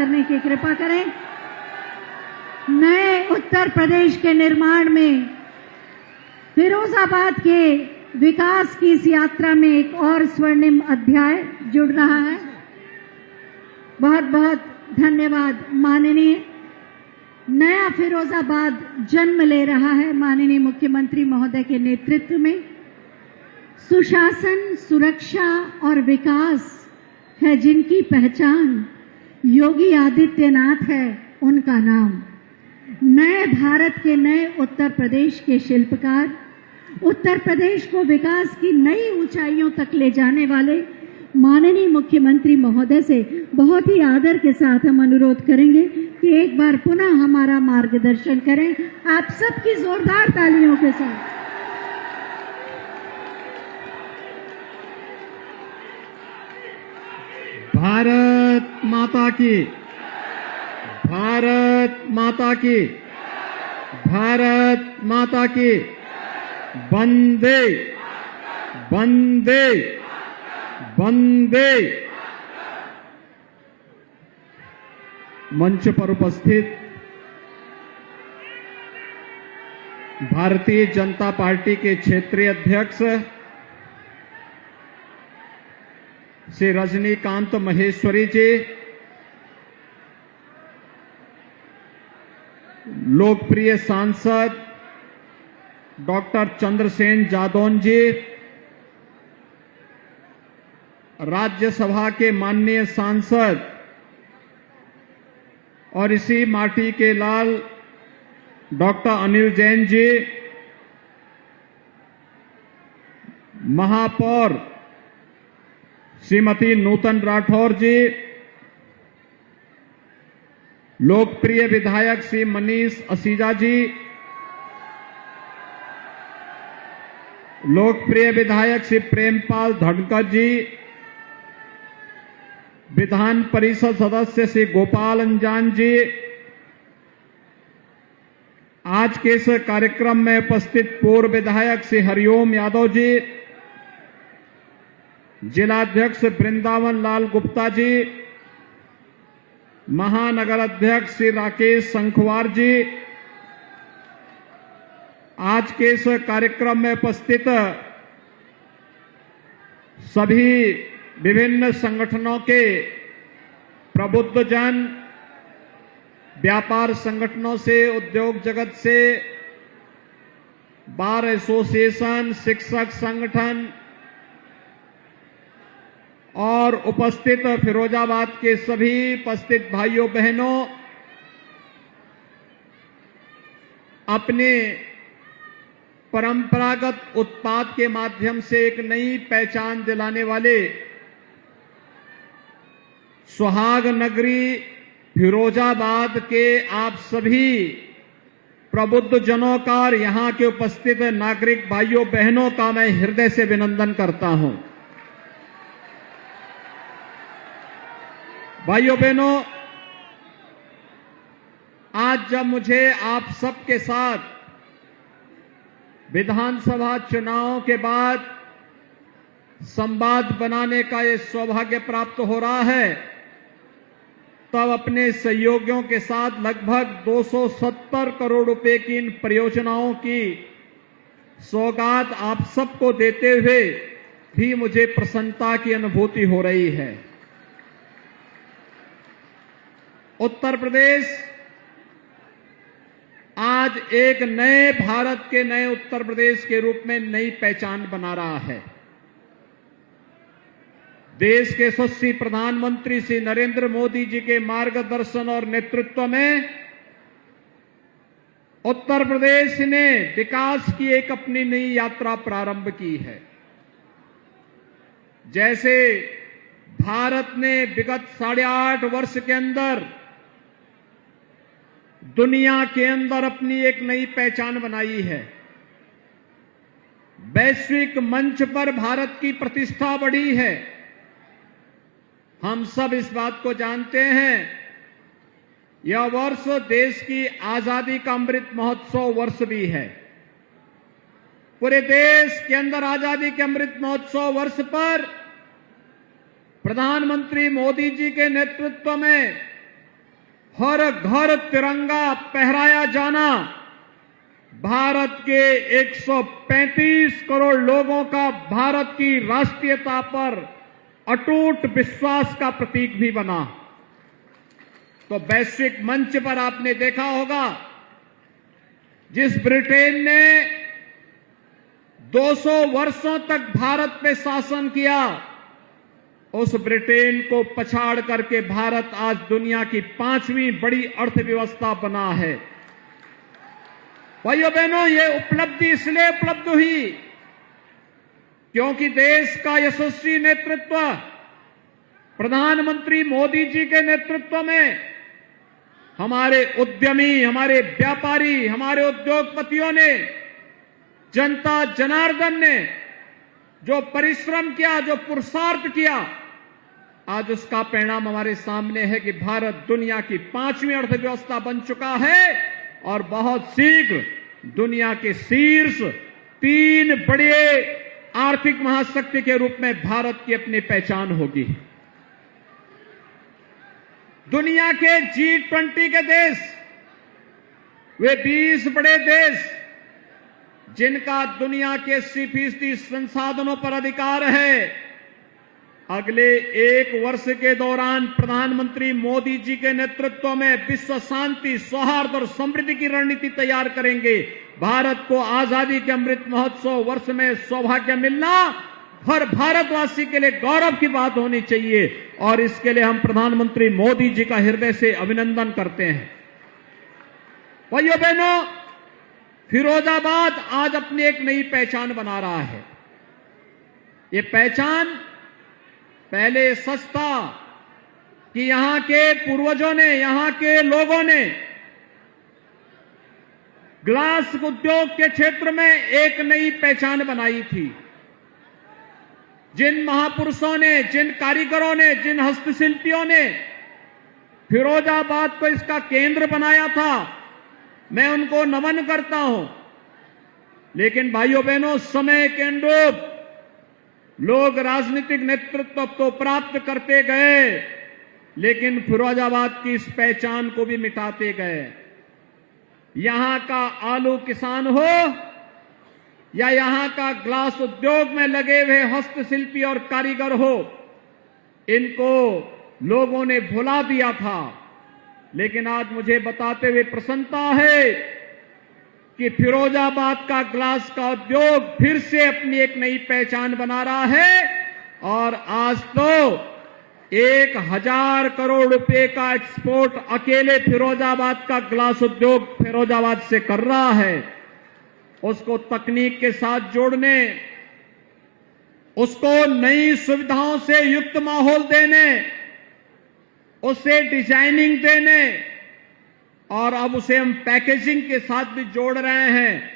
करने की कृपा करें। नए उत्तर प्रदेश के निर्माण में फिरोजाबाद के विकास की इस यात्रा में एक और स्वर्णिम अध्याय जुड़ रहा है। बहुत बहुत धन्यवाद माननीय। नया फिरोजाबाद जन्म ले रहा है माननीय मुख्यमंत्री महोदय के नेतृत्व में। सुशासन, सुरक्षा और विकास है जिनकी पहचान, योगी आदित्यनाथ है उनका नाम। नए भारत के नए उत्तर प्रदेश के शिल्पकार, उत्तर प्रदेश को विकास की नई ऊंचाइयों तक ले जाने वाले माननीय मुख्यमंत्री महोदय से बहुत ही आदर के साथ हम अनुरोध करेंगे कि एक बार पुनः हमारा मार्गदर्शन करें, आप सबकी जोरदार तालियों के साथ। भारत माता की, भारत माता की, भारत माता की। वंदे वंदे वंदे। मंच पर उपस्थित भारतीय जनता पार्टी के क्षेत्रीय अध्यक्ष श्री रजनीकांत महेश्वरी जी, लोकप्रिय सांसद डॉक्टर चंद्रसेन जादौन जी, राज्यसभा के माननीय सांसद और इसी माटी के लाल डॉक्टर अनिल जैन जी, महापौर श्रीमती नूतन राठौर जी, लोकप्रिय विधायक श्री मनीष असीजा जी, लोकप्रिय विधायक श्री प्रेमपाल धनखड़ जी, विधान परिषद सदस्य श्री गोपाल अंजान जी, आज के इस कार्यक्रम में उपस्थित पूर्व विधायक श्री हरिओम यादव जी, जिलाध्यक्ष वृंदावन लाल गुप्ता जी, महानगर अध्यक्ष श्री राकेश संखवार जी, आज के इस कार्यक्रम में उपस्थित सभी विभिन्न संगठनों के प्रबुद्ध जन, व्यापार संगठनों से, उद्योग जगत से, बार एसोसिएशन, शिक्षक संगठन और उपस्थित फिरोजाबाद के सभी उपस्थित भाइयों बहनों, अपने परंपरागत उत्पाद के माध्यम से एक नई पहचान दिलाने वाले सुहाग नगरी फिरोजाबाद के आप सभी प्रबुद्ध जनों का और यहां के उपस्थित नागरिक भाइयों बहनों का मैं हृदय से अभिनंदन करता हूं। भाइयों बहनों, आज जब मुझे आप सबके साथ विधानसभा चुनाव के बाद संवाद बनाने का ये सौभाग्य प्राप्त हो रहा है, तब अपने सहयोगियों के साथ लगभग 270 करोड़ रुपए की इन परियोजनाओं की सौगात आप सबको देते हुए भी मुझे प्रसन्नता की अनुभूति हो रही है। उत्तर प्रदेश आज एक नए भारत के नए उत्तर प्रदेश के रूप में नई पहचान बना रहा है। देश के यशस्वी प्रधानमंत्री श्री नरेंद्र मोदी जी के मार्गदर्शन और नेतृत्व में उत्तर प्रदेश ने विकास की एक अपनी नई यात्रा प्रारंभ की है। जैसे भारत ने विगत 8.5 वर्ष के अंदर दुनिया के अंदर अपनी एक नई पहचान बनाई है, वैश्विक मंच पर भारत की प्रतिष्ठा बढ़ी है। हम सब इस बात को जानते हैं, यह वर्ष देश की आजादी का अमृत महोत्सव वर्ष भी है। पूरे देश के अंदर आजादी के अमृत महोत्सव वर्ष पर प्रधानमंत्री मोदी जी के नेतृत्व में हर घर तिरंगा फहराया जाना भारत के 135 करोड़ लोगों का भारत की राष्ट्रीयता पर अटूट विश्वास का प्रतीक भी बना। तो वैश्विक मंच पर आपने देखा होगा, जिस ब्रिटेन ने 200 वर्षों तक भारत पे शासन किया, उस ब्रिटेन को पछाड़ करके भारत आज दुनिया की 5वीं बड़ी अर्थव्यवस्था बना है। भाइयों बहनों, ये उपलब्धि इसलिए उपलब्ध हुई क्योंकि देश का यशस्वी नेतृत्व प्रधानमंत्री मोदी जी के नेतृत्व में हमारे उद्यमी, हमारे व्यापारी, हमारे उद्योगपतियों ने, जनता जनार्दन ने जो परिश्रम किया, जो पुरुषार्थ किया, आज उसका परिणाम हमारे सामने है कि भारत दुनिया की 5वीं अर्थव्यवस्था बन चुका है और बहुत शीघ्र दुनिया के शीर्ष 3 बड़े आर्थिक महाशक्ति के रूप में भारत की अपनी पहचान होगी। दुनिया के G20 के देश, वे 20 बड़े देश जिनका दुनिया के 80% संसाधनों पर अधिकार है, अगले 1 वर्ष के दौरान प्रधानमंत्री मोदी जी के नेतृत्व में विश्व शांति, सौहार्द और समृद्धि की रणनीति तैयार करेंगे। भारत को आजादी के अमृत महोत्सव वर्ष में सौभाग्य मिलना हर भारतवासी के लिए गौरव की बात होनी चाहिए और इसके लिए हम प्रधानमंत्री मोदी जी का हृदय से अभिनंदन करते हैं। भाइयों बहनों, फिरोजाबाद आज अपनी एक नई पहचान बना रहा है। ये पहचान पहले सच था कि यहां के पूर्वजों ने, यहां के लोगों ने ग्लास उद्योग के क्षेत्र में एक नई पहचान बनाई थी। जिन महापुरुषों ने, जिन कारीगरों ने, जिन हस्तशिल्पियों ने फिरोजाबाद को इसका केंद्र बनाया था, मैं उनको नमन करता हूं। लेकिन भाइयों बहनों, समय के अनुरूप लोग राजनीतिक नेतृत्व तो प्राप्त करते गए, लेकिन फिरोजाबाद की इस पहचान को भी मिटाते गए। यहां का आलू किसान हो या यहां का ग्लास उद्योग में लगे हुए हस्तशिल्पी और कारीगर हो, इनको लोगों ने भुला दिया था। लेकिन आज मुझे बताते हुए प्रसन्नता है कि फिरोजाबाद का ग्लास का उद्योग फिर से अपनी एक नई पहचान बना रहा है और आज तो 1000 करोड़ रुपए का एक्सपोर्ट अकेले फिरोजाबाद का ग्लास उद्योग फिरोजाबाद से कर रहा है। उसको तकनीक के साथ जोड़ने, उसको नई सुविधाओं से युक्त माहौल देने, उसे डिजाइनिंग देने और अब उसे हम पैकेजिंग के साथ भी जोड़ रहे हैं।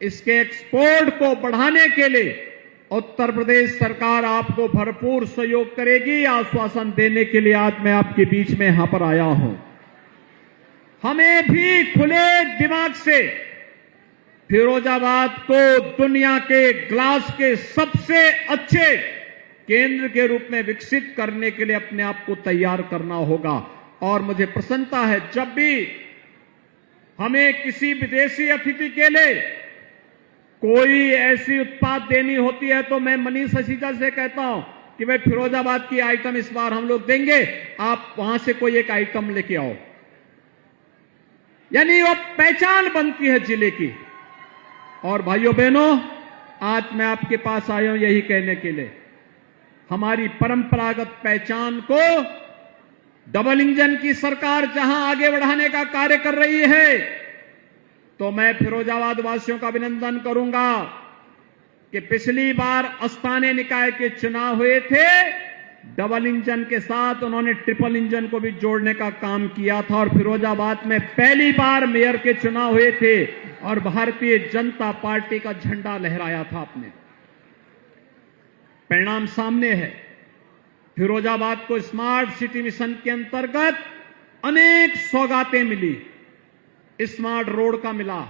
इसके एक्सपोर्ट को बढ़ाने के लिए उत्तर प्रदेश सरकार आपको भरपूर सहयोग करेगी। आश्वासन देने के लिए आज मैं आपके बीच में यहां पर आया हूं। हमें भी खुले दिमाग से फिरोजाबाद को दुनिया के ग्लास के सबसे अच्छे केंद्र के रूप में विकसित करने के लिए अपने आप को तैयार करना होगा। और मुझे प्रसन्नता है, जब भी हमें किसी विदेशी अतिथि के लिए कोई ऐसी उत्पाद देनी होती है तो मैं मनीष ससीजा से कहता हूं कि भाई फिरोजाबाद की आइटम इस बार हम लोग देंगे, आप वहां से कोई एक आइटम लेके आओ। यानी वो पहचान बनती है जिले की। और भाइयों बहनों, आज मैं आपके पास आया हूं यही कहने के लिए, हमारी परंपरागत पहचान को डबल इंजन की सरकार जहां आगे बढ़ाने का कार्य कर रही है, तो मैं फिरोजाबाद वासियों का अभिनंदन करूंगा कि पिछली बार स्थानीय निकाय के चुनाव हुए थे, डबल इंजन के साथ उन्होंने ट्रिपल इंजन को भी जोड़ने का काम किया था और फिरोजाबाद में पहली बार मेयर के चुनाव हुए थे और भारतीय जनता पार्टी का झंडा लहराया था आपने। परिणाम सामने है। फिरोजाबाद को स्मार्ट सिटी मिशन के अंतर्गत अनेक सौगातें मिली। स्मार्ट रोड का मिला,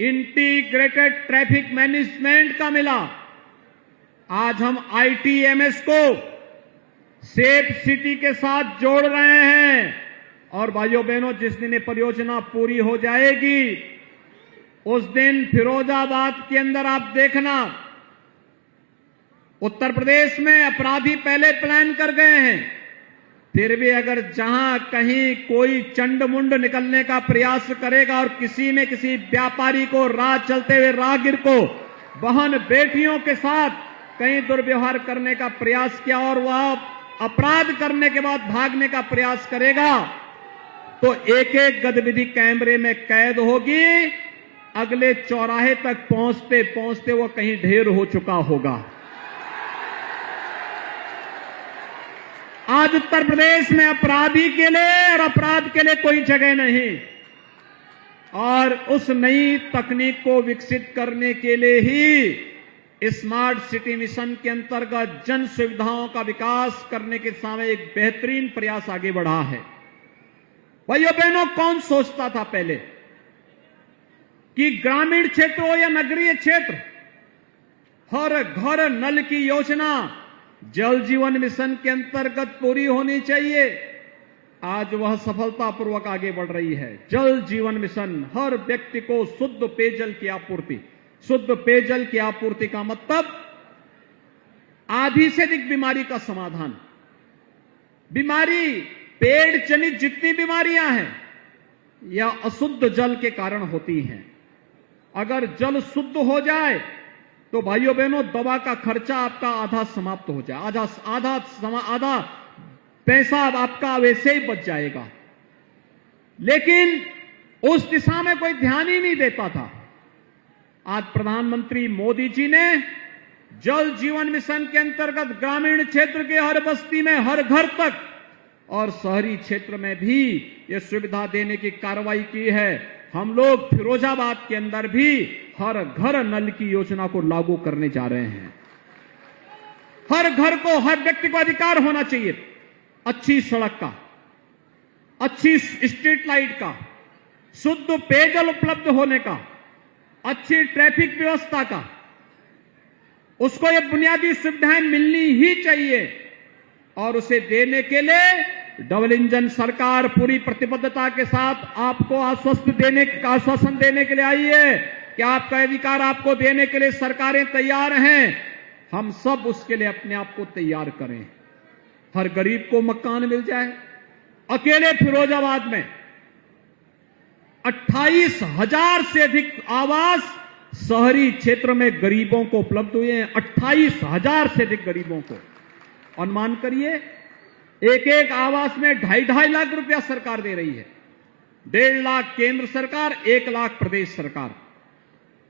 इंटीग्रेटेड ट्रैफिक मैनेजमेंट का मिला। आज हम ITMS को सेफ सिटी के साथ जोड़ रहे हैं और भाइयों बहनों, जिस दिन ये परियोजना पूरी हो जाएगी उस दिन फिरोजाबाद के अंदर आप देखना, उत्तर प्रदेश में अपराधी पहले प्लान कर गए हैं, फिर भी अगर जहां कहीं कोई चंडमुंड निकलने का प्रयास करेगा और किसी ने किसी व्यापारी को, राह चलते हुए राहगीर को, बहन बेटियों के साथ कहीं दुर्व्यवहार करने का प्रयास किया और वह अपराध करने के बाद भागने का प्रयास करेगा, तो एक एक गतिविधि कैमरे में कैद होगी। अगले चौराहे तक पहुंचते पहुंचते वो कहीं ढेर हो चुका होगा। आज उत्तर प्रदेश में अपराधी के लिए और अपराध के लिए कोई जगह नहीं, और उस नई तकनीक को विकसित करने के लिए ही स्मार्ट सिटी मिशन के अंतर्गत जन सुविधाओं का विकास करने के सामने एक बेहतरीन प्रयास आगे बढ़ा है। भाइयों बहनों, कौन सोचता था पहले कि ग्रामीण क्षेत्र हो या नगरीय क्षेत्र, हर घर नल की योजना जल जीवन मिशन के अंतर्गत पूरी होनी चाहिए। आज वह सफलतापूर्वक आगे बढ़ रही है। जल जीवन मिशन, हर व्यक्ति को शुद्ध पेयजल की आपूर्ति। शुद्ध पेयजल की आपूर्ति का मतलब आधी से अधिक बीमारी का समाधान। बीमारी पेड़ जनित जितनी बीमारियां हैं या अशुद्ध जल के कारण होती हैं। अगर जल शुद्ध हो जाए तो भाइयों बहनों, दवा का खर्चा आपका आधा समाप्त हो जाए, आधा पैसा आपका वैसे ही बच जाएगा। लेकिन उस दिशा में कोई ध्यान ही नहीं देता था। आज प्रधानमंत्री मोदी जी ने जल जीवन मिशन के अंतर्गत ग्रामीण क्षेत्र के हर बस्ती में, हर घर तक और शहरी क्षेत्र में भी ये सुविधा देने की कार्रवाई की है। हम लोग फिरोजाबाद के अंदर भी हर घर नल की योजना को लागू करने जा रहे हैं। हर घर को, हर व्यक्ति को अधिकार होना चाहिए अच्छी सड़क का, अच्छी स्ट्रीट लाइट का, शुद्ध पेयजल उपलब्ध होने का, अच्छी ट्रैफिक व्यवस्था का। उसको ये बुनियादी सुविधाएं मिलनी ही चाहिए और उसे देने के लिए डबल इंजन सरकार पूरी प्रतिबद्धता के साथ आपको आश्वासन देने के लिए आई है कि आपका अधिकार आपको देने के लिए सरकारें तैयार हैं। हम सब उसके लिए अपने आप को तैयार करें। हर गरीब को मकान मिल जाए। अकेले फिरोजाबाद में 28,000 से अधिक आवास शहरी क्षेत्र में गरीबों को उपलब्ध हुए हैं। 28,000 से अधिक गरीबों को। अनुमान करिए, एक एक आवास में 2.5 लाख रुपया सरकार दे रही है। 1.5 लाख केंद्र सरकार, 1 लाख प्रदेश सरकार।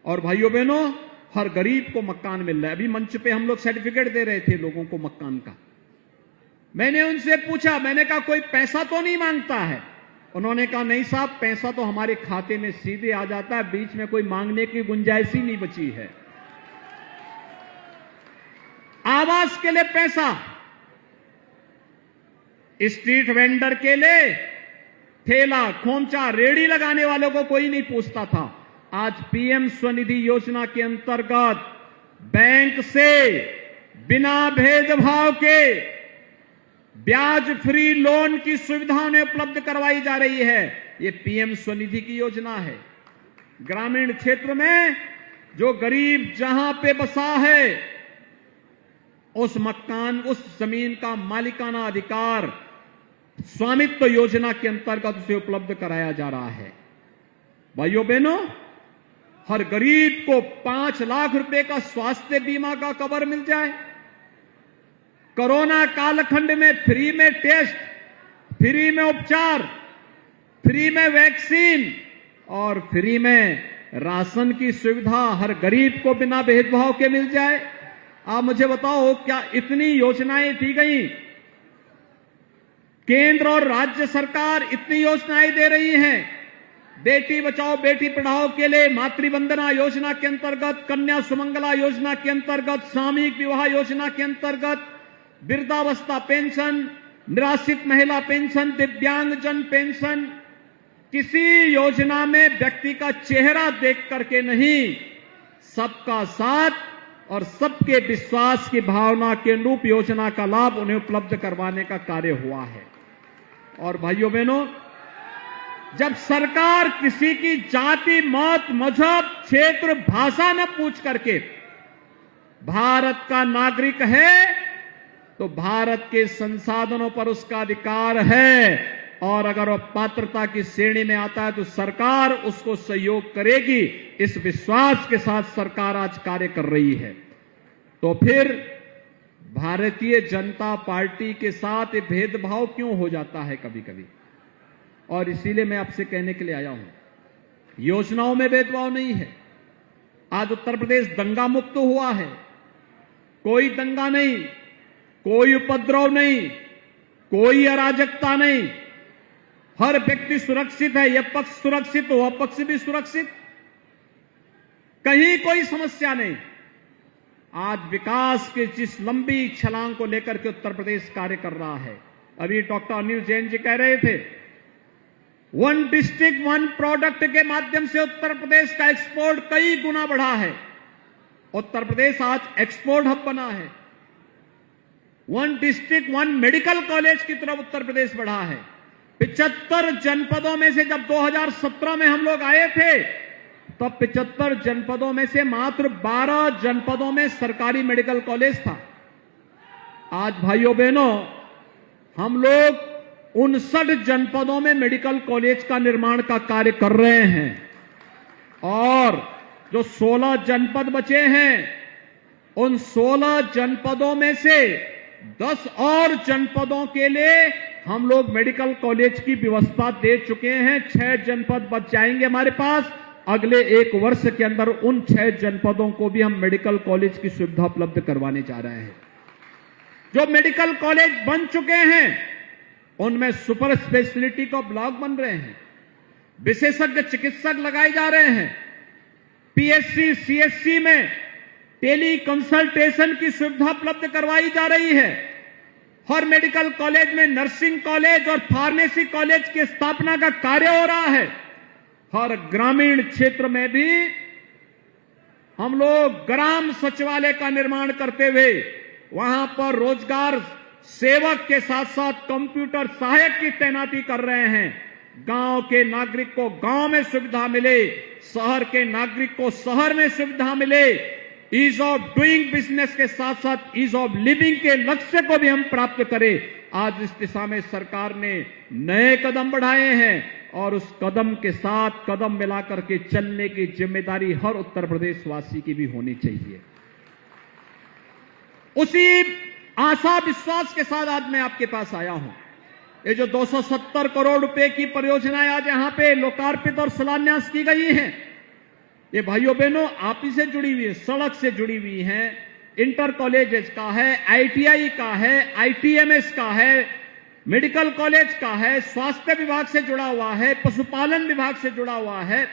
और भाइयों बहनों, हर गरीब को मकान मिल रहा है। अभी मंच पे हम लोग सर्टिफिकेट दे रहे थे लोगों को मकान का। मैंने उनसे पूछा, मैंने कहा कोई पैसा तो नहीं मांगता है? उन्होंने कहा नहीं साहब, पैसा तो हमारे खाते में सीधे आ जाता है, बीच में कोई मांगने की गुंजाइश ही नहीं बची है। आवास के लिए पैसा, स्ट्रीट वेंडर के लिए, ठेला खोमचा रेड़ी लगाने वालों को कोई नहीं पूछता था। आज पीएम स्वनिधि योजना के अंतर्गत बैंक से बिना भेदभाव के ब्याज फ्री लोन की सुविधा उन्हें उपलब्ध करवाई जा रही है। यह पीएम स्वनिधि की योजना है। ग्रामीण क्षेत्र में जो गरीब जहां पे बसा है उस मकान, उस जमीन का मालिकाना अधिकार स्वामित्व योजना के अंतर्गत उसे उपलब्ध कराया जा रहा है। भाइयों बहनों, हर गरीब को 5 लाख रुपए का स्वास्थ्य बीमा का कवर मिल जाए। कोरोना कालखंड में फ्री में टेस्ट, फ्री में उपचार, फ्री में वैक्सीन और फ्री में राशन की सुविधा हर गरीब को बिना भेदभाव के मिल जाए। आप मुझे बताओ, क्या इतनी योजनाएं दी गई? केंद्र और राज्य सरकार इतनी योजनाएं दे रही हैं। बेटी बचाओ बेटी पढ़ाओ के लिए मातृवंदना योजना के अंतर्गत, कन्या सुमंगला योजना के अंतर्गत, सामूहिक विवाह योजना के अंतर्गत, वृद्धावस्था पेंशन, निराश्रित महिला पेंशन, दिव्यांगजन पेंशन। किसी योजना में व्यक्ति का चेहरा देख करके नहीं, सबका साथ और सबके विश्वास की भावना के अनुरूप योजना का लाभ उन्हें उपलब्ध करवाने का कार्य हुआ है। और भाइयों बहनों, जब सरकार किसी की जाति, मत, मजहब, क्षेत्र, भाषा न पूछ करके भारत का नागरिक है तो भारत के संसाधनों पर उसका अधिकार है, और अगर वह पात्रता की श्रेणी में आता है तो सरकार उसको सहयोग करेगी। इस विश्वास के साथ सरकार आज कार्य कर रही है। तो फिर भारतीय जनता पार्टी के साथ ये भेदभाव क्यों हो जाता है कभी कभी? और इसीलिए मैं आपसे कहने के लिए आया हूं, योजनाओं में भेदभाव नहीं है। आज उत्तर प्रदेश दंगा मुक्त हुआ है, कोई दंगा नहीं, कोई उपद्रव नहीं, कोई अराजकता नहीं, हर व्यक्ति सुरक्षित है। यह पक्ष सुरक्षित, वह पक्ष भी सुरक्षित, कहीं कोई समस्या नहीं। आज विकास के जिस लंबी छलांग को लेकर के उत्तर प्रदेश कार्य कर रहा है, अभी डॉक्टर अनिल जैन जी कह रहे थे, वन डिस्ट्रिक्ट वन प्रोडक्ट के माध्यम से उत्तर प्रदेश का एक्सपोर्ट कई गुना बढ़ा है। उत्तर प्रदेश आज एक्सपोर्ट हब बना है। One district one medical college की तरफ उत्तर प्रदेश बढ़ा है। 75 जनपदों में से जब 2017 में हम लोग आए थे तब 75 जनपदों में से मात्र 12 जनपदों में सरकारी मेडिकल कॉलेज था। आज भाइयों बहनों, हम लोग 59 जनपदों में मेडिकल कॉलेज का निर्माण का कार्य कर रहे हैं, और जो 16 जनपद बचे हैं उन 16 जनपदों में से 10 और जनपदों के लिए हम लोग मेडिकल कॉलेज की व्यवस्था दे चुके हैं। 6 जनपद बच जाएंगे हमारे पास। अगले 1 वर्ष के अंदर उन 6 जनपदों को भी हम मेडिकल कॉलेज की सुविधा उपलब्ध करवाने जा रहे हैं। जो मेडिकल कॉलेज बन चुके हैं उनमें सुपर स्पेशलिटी का ब्लॉक बन रहे हैं, विशेषज्ञ चिकित्सक लगाए जा रहे हैं, पीएचसी सीएचसी में टेली कंसल्टेशन की सुविधा उपलब्ध करवाई जा रही है। हर मेडिकल कॉलेज में नर्सिंग कॉलेज और फार्मेसी कॉलेज की स्थापना का कार्य हो रहा है। हर ग्रामीण क्षेत्र में भी हम लोग ग्राम सचिवालय का निर्माण करते हुए वहां पर रोजगार सेवक के साथ साथ कंप्यूटर सहायक की तैनाती कर रहे हैं। गांव के नागरिक को गांव में सुविधा मिले, शहर के नागरिक को शहर में सुविधा मिले। ईज ऑफ डूइंग बिजनेस के साथ साथ ईज ऑफ लिविंग के लक्ष्य को भी हम प्राप्त करें। आज इस दिशा में सरकार ने नए कदम बढ़ाए हैं, और उस कदम के साथ कदम मिलाकर के चलने की जिम्मेदारी हर उत्तर प्रदेश वासी की भी होनी चाहिए। उसी आशा विश्वास के साथ आज मैं आपके पास आया हूं। ये जो 270 करोड़ रुपए की परियोजनाएं आज यहां पे लोकार्पित और शिलान्यास की गई हैं, ये भाइयों बहनों आप ही से जुड़ी हुई है, सड़क से जुड़ी हुई हैं, इंटर कॉलेजेस का है, आईटीआई का है, आईटीएमएस का है, मेडिकल कॉलेज का है, स्वास्थ्य विभाग से जुड़ा हुआ है, पशुपालन विभाग से जुड़ा हुआ है।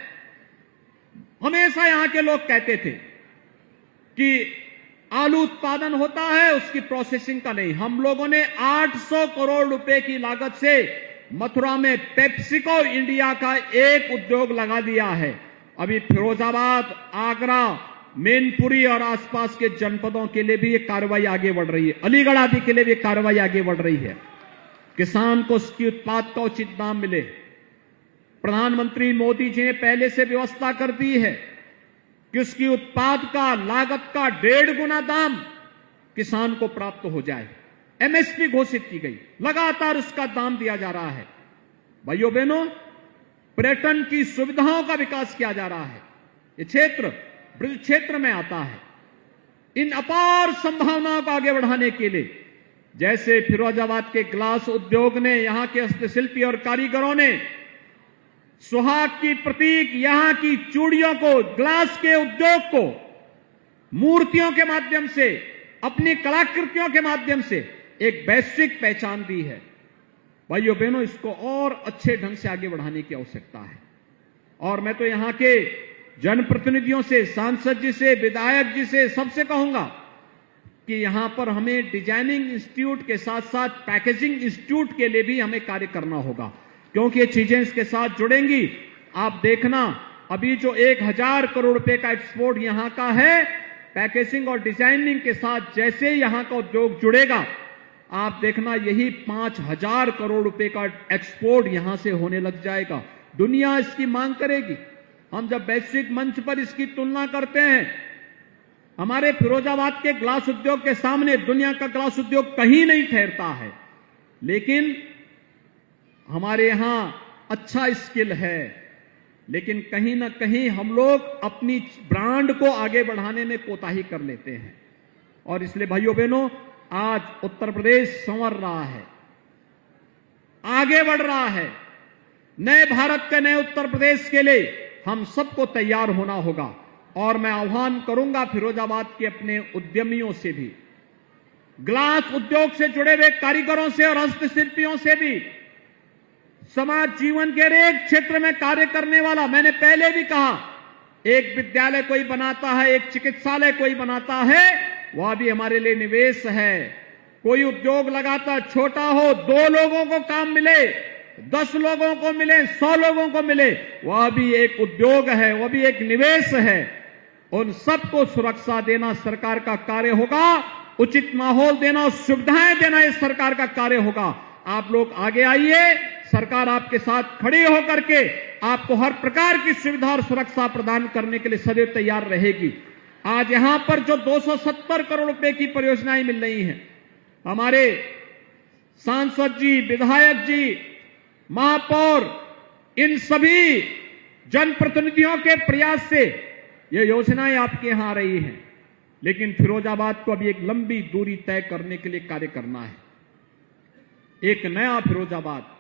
हमेशा यहां के लोग कहते थे कि आलू उत्पादन होता है उसकी प्रोसेसिंग का नहीं। हम लोगों ने 800 करोड़ रुपए की लागत से मथुरा में पेप्सिको इंडिया का एक उद्योग लगा दिया है। अभी फिरोजाबाद, आगरा, मैनपुरी और आसपास के जनपदों के लिए भी ये कार्रवाई आगे बढ़ रही है। अलीगढ़ आदि के लिए भी कार्रवाई आगे बढ़ रही है। किसान को उसकी उत्पाद का उचित दाम मिले। प्रधानमंत्री मोदी जी ने पहले से व्यवस्था कर दी है कि उसकी उत्पाद का लागत का 1.5 गुना दाम किसान को प्राप्त हो जाए। एमएसपी घोषित की गई, लगातार उसका दाम दिया जा रहा है। भाइयों बहनों, पर्यटन की सुविधाओं का विकास किया जा रहा है। ये क्षेत्र ब्रज क्षेत्र में आता है। इन अपार संभावनाओं को आगे बढ़ाने के लिए जैसे फिरोजाबाद के ग्लास उद्योग ने, यहां के हस्तशिल्पी और कारीगरों ने सुहाग की प्रतीक यहां की चूड़ियों को, ग्लास के उद्योग को मूर्तियों के माध्यम से, अपनी कलाकृतियों के माध्यम से एक वैश्विक पहचान दी है। भाइयों बहनों, इसको और अच्छे ढंग से आगे बढ़ाने की आवश्यकता है। और मैं तो यहां के जनप्रतिनिधियों से, सांसद जी से, विधायक जी से, सबसे कहूंगा कि यहां पर हमें डिजाइनिंग इंस्टीट्यूट के साथ साथ पैकेजिंग इंस्टीट्यूट के लिए भी हमें कार्य करना होगा, क्योंकि ये चीजें इसके साथ जुड़ेंगी। आप देखना, अभी जो 1000 करोड़ रुपए का एक्सपोर्ट यहां का है, पैकेजिंग और डिजाइनिंग के साथ जैसे यहां का उद्योग जुड़ेगा, आप देखना यही 5000 करोड़ रुपए का एक्सपोर्ट यहां से होने लग जाएगा। दुनिया इसकी मांग करेगी। हम जब वैश्विक मंच पर इसकी तुलना करते हैं, हमारे फिरोजाबाद के ग्लास उद्योग के सामने दुनिया का ग्लास उद्योग कहीं नहीं ठहरता है। लेकिन हमारे यहां अच्छा स्किल है, लेकिन कहीं ना कहीं हम लोग अपनी ब्रांड को आगे बढ़ाने में कोताही कर लेते हैं। और इसलिए भाइयों बहनों, आज उत्तर प्रदेश संवर रहा है, आगे बढ़ रहा है। नए भारत के नए उत्तर प्रदेश के लिए हम सबको तैयार होना होगा। और मैं आह्वान करूंगा फिरोजाबाद के अपने उद्यमियों से भी, ग्लास उद्योग से जुड़े हुए कारीगरों से और हस्तशिल्पियों से भी, समाज जीवन के हर एक क्षेत्र में कार्य करने वाला, मैंने पहले भी कहा, एक विद्यालय कोई बनाता है, एक चिकित्सालय कोई बनाता है, वह भी हमारे लिए निवेश है। कोई उद्योग लगाता, छोटा हो, 2 लोगों को काम मिले, 10 लोगों को मिले, 100 लोगों को मिले, वह भी एक उद्योग है, वह भी एक निवेश है। उन सबको सुरक्षा देना सरकार का कार्य होगा, उचित माहौल देना, सुविधाएं देना इस सरकार का कार्य होगा। आप लोग आगे आइए, सरकार आपके साथ खड़ी होकर के आपको हर प्रकार की सुविधा और सुरक्षा प्रदान करने के लिए सदैव तैयार रहेगी। आज यहां पर जो 270 करोड़ रुपए की परियोजनाएं मिल रही हैं, हमारे सांसद जी, विधायक जी, महापौर, इन सभी जनप्रतिनिधियों के प्रयास से ये योजनाएं आपके यहां आ रही हैं। लेकिन फिरोजाबाद को अभी एक लंबी दूरी तय करने के लिए कार्य करना है। एक नया फिरोजाबाद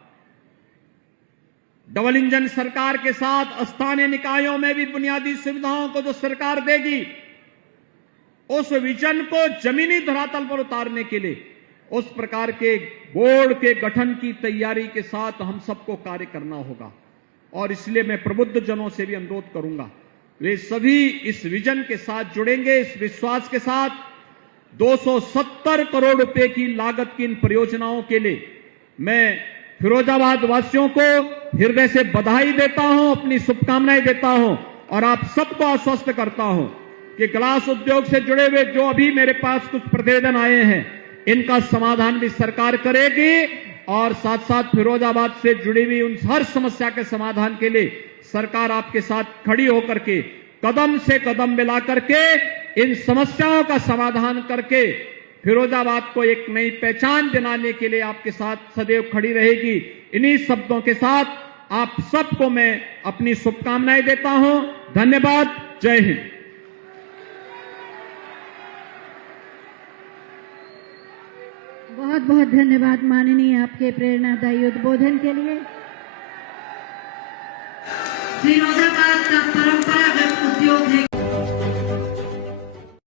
डबल इंजन सरकार के साथ स्थानीय निकायों में भी बुनियादी सुविधाओं को जो सरकार देगी, उस विजन को जमीनी धरातल पर उतारने के लिए उस प्रकार के बोर्ड के गठन की तैयारी के साथ हम सबको कार्य करना होगा। और इसलिए मैं प्रबुद्ध जनों से भी अनुरोध करूंगा, वे सभी इस विजन के साथ जुड़ेंगे, इस विश्वास के साथ। 270 करोड़ रुपए की लागत की इन परियोजनाओं के लिए मैं फिरोजाबाद वासियों को हृदय से बधाई देता हूं, अपनी शुभकामनाएं देता हूं और आप सबको आश्वस्त करता हूं कि ग्लास उद्योग से जुड़े हुए जो अभी मेरे पास कुछ प्रतिवेदन आए हैं, इनका समाधान भी सरकार करेगी। और साथ साथ फिरोजाबाद से जुड़ी हुई उन हर समस्या के समाधान के लिए सरकार आपके साथ खड़ी होकर के कदम से कदम मिला करके इन समस्याओं का समाधान करके फिरोजाबाद को एक नई पहचान दिलाने के लिए आपके साथ सदैव खड़ी रहेगी। इन्हीं शब्दों के साथ आप सबको मैं अपनी शुभकामनाएं देता हूं। धन्यवाद। जय हिंद। बहुत बहुत धन्यवाद माननीय, आपके प्रेरणादायी उद्बोधन के लिए। फिरोजाबाद का परम